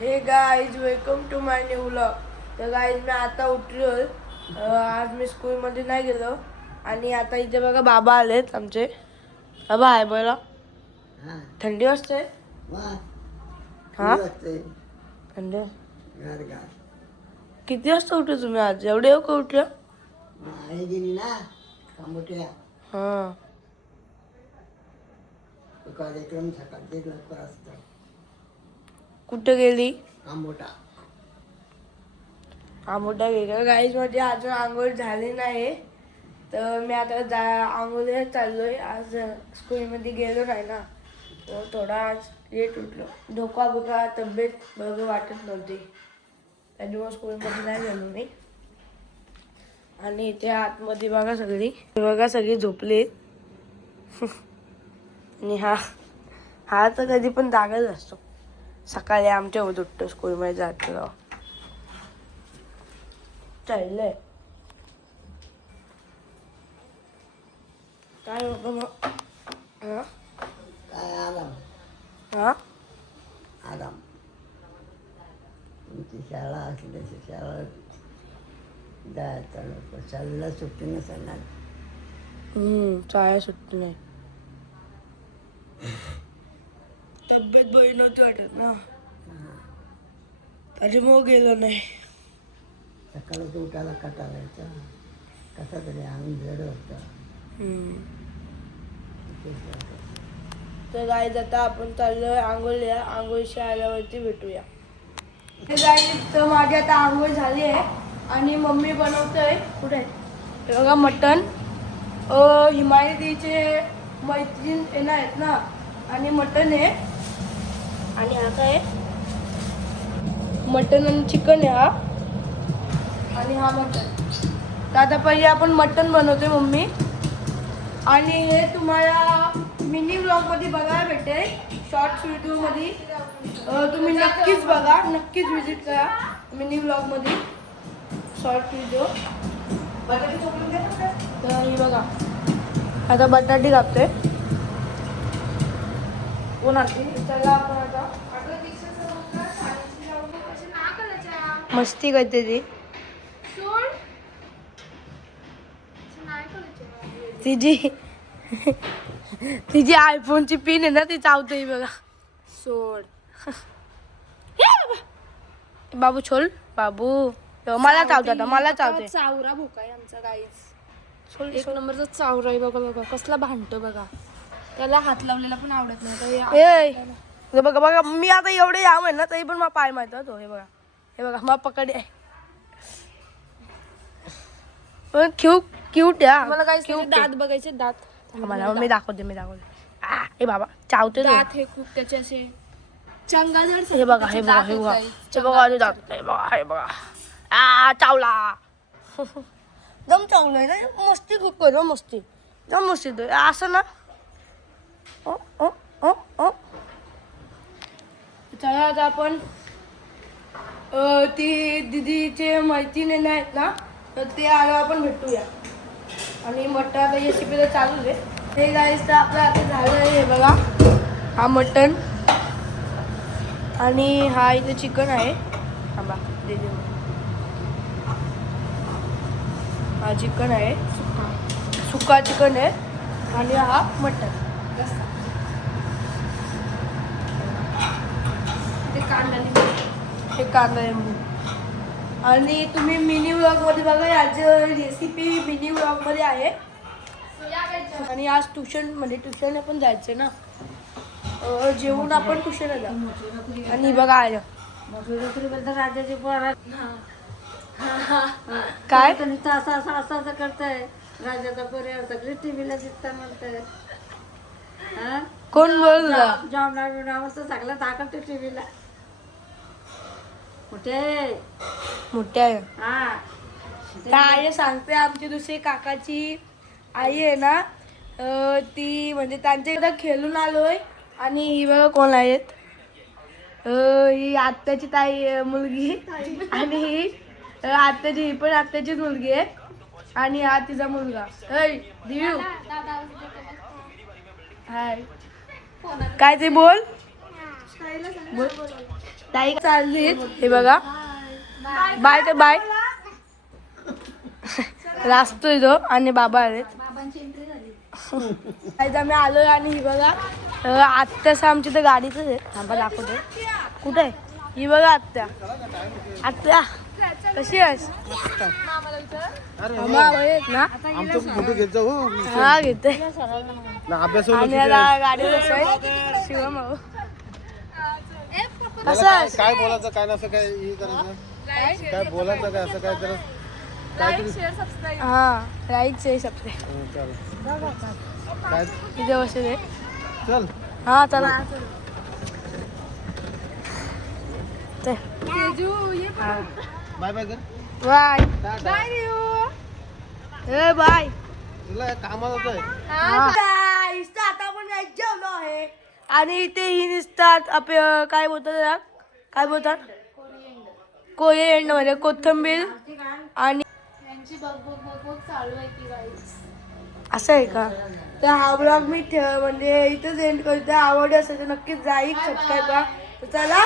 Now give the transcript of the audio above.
हे guys welcome to my new vlog. तर guys मी आता उठलो. आज मी स्कूलमध्ये नाही गेलो आणि आता इथे बघा बाबा आलेत आमचे. बाबा आहे बोला. थंडी वाजते. हा थंडी. किती वाजता उठले तुम्ही आज? एवढे का उठलं? हा कार्यक्रम सकाळचे लवकर असतो. कुठे गेली? आंबोटा गेली. गाईज मध्ये अजून आंघोळ झाली नाही. तर मी आता आंघोळीला चाललोय. आज स्कूलमध्ये गेलो नाही ना, तर थोडा आज लेट उठलो. धोका बुका तब्येत बरोबर वाटत नव्हती, त्याच्यामुळे स्कूलमध्ये नाही गेलो मी. आणि इथे आतमध्ये बघा सगळी झोपली. आणि हा तर कधी पण जागाच असतो. सकाळी आमच्या होत उठतो स्कूलमध्ये जातो. चाललंय काय बाबा मग? काय आराम हा आराम. तुमची शाळा असली तशी शाळा जायचं नको. शाळेला सुट्टी नसेल ना. चाय सुट्टी नाही. तब्येत बरी नव्हती वाटत ना, त्याच्यामुळे गेलो नाही. सकाळच उठायला कटाळायचा, कसा तरी अंग जड होता. तर गाईज आता आपण चाललोय आंघोळीला. आंघोळीच्या आल्यावरती भेटूया. गाईज तर माझी आता आंघोळ झाली आहे आणि मम्मी बनवतोय. कुठे आहे बघा मटण. हिमालय दीचे मैत्रीण येणार आहेत ना, आणि मटण आहे. आणि हा काय मटण आणि चिकन आहे हा. आणि हा मटण. तर आता पहिले आपण मटण बनवतोय मम्मी. आणि हे तुम्हाला मिनी व्लॉगमध्ये बघायला भेटेल. शॉर्ट्स व्हिडिओमध्ये तुम्ही नक्कीच बघा, नक्कीच व्हिजिट करा मिनी व्लॉगमध्ये शॉर्ट व्हिडिओ. तर हे बघा आता बटाटे कापते. चला आपण आता मस्ती करते ती. तिची आयफोनची पिन आहे ना, ती चावते बघा. सोड बाबू छोल बाबू. मला चावतात, मला चावते. चावरा भोका आहे आमचा गाईच. एक नंबरचा चावरा आहे बघा. बघा कसला भांडतो बघा. त्याला हात लावलेला पण आवडत नाही. बघा बघा मी आता एवढे याम आहे ना, तरी पण मला पाय माहित तो. हे बघा मला पकड आहे. पण क्यूट आहे. मला काय दात बघायचे. दात मला मी दाखवते. हे बाबा चावते. दात हे खूप त्याचे असे चंगाजड. हे बघा चावला. दम चावलाय ना. मस्ती खूप कर मस्ती. दम मस्ती असं ना. चला आता आपण ती दीदीचे मैत्रिणी आहेत ना, तर ते आलो आपण भेटूया. आणि मटण आता रेसिपी तर चालूच आहे. हे गाईस तर आपलं आता झालं आहे. हे बघा हा मटण आणि हा इथे चिकन आहे. थांबा दीदी. हा चिकन आहे, सुका चिकन आहे. आणि हा मटण. हे कांदा लिंबू. आणि तुम्ही मिनी व्लॉगमध्ये बघा, याची रेसिपी मिनी व्लॉगमध्ये आहे. आणि आज ट्युशनला पण जायचं ना, जेवून आपण ट्युशनला जा. आणि बघा आलं राजाची पोरा काय असं करताय. राजाचा पोऱ्यावर सगळे टीव्हीला दिसता म्हणताय. कोण बोल जॉब तर सगळं दाखवते टीव्हीला. मोठे आहे. काय सांगते, आमची दुसरी काकाची आई आहे ना, ती म्हणजे त्यांच्याकडे खेळून आलोय. आणि ही बघा कोण आहेत. ही आत्याची ताई मुलगी. आणि ही पण आत्याचीच मुलगी आहे. आणि हा तिचा मुलगा. दिव्यू हाय. काय ते बोल. ताई चालली हे बघा. बाय तर बाय. लाजतोय तो आणि बाबा आले. आम्ही आलो आणि ही बघा आत्याच आमची तर गाडीच आहे. थांबा दाखवतो कुठे आहे ही बघा आत्या. आत्या कशी आहेस? ना हा घेते आणि याला गाडी बसवाय शिवम भाऊ. काय बोलायचं काय नसं काय हे करायचं काय बोलायचं काय असं काय करत हा राईट से सबसे काय इथे बसले. चल हा चला बाय बाय कर बाय ए बाय. तुला कामात आहे आता आपण जेवलो आहे आणि इथे ही निसतात काय बोलतात त्याला? काय बोलतात कोरिएंडर म्हणजे कोथिंबीर आणि असं आहे का? तर हा ब्लॉग मी म्हणजे इथंच एंड करतो. आवडला असेल तर नक्कीच लाईक सबस्क्राईब करा. तर चला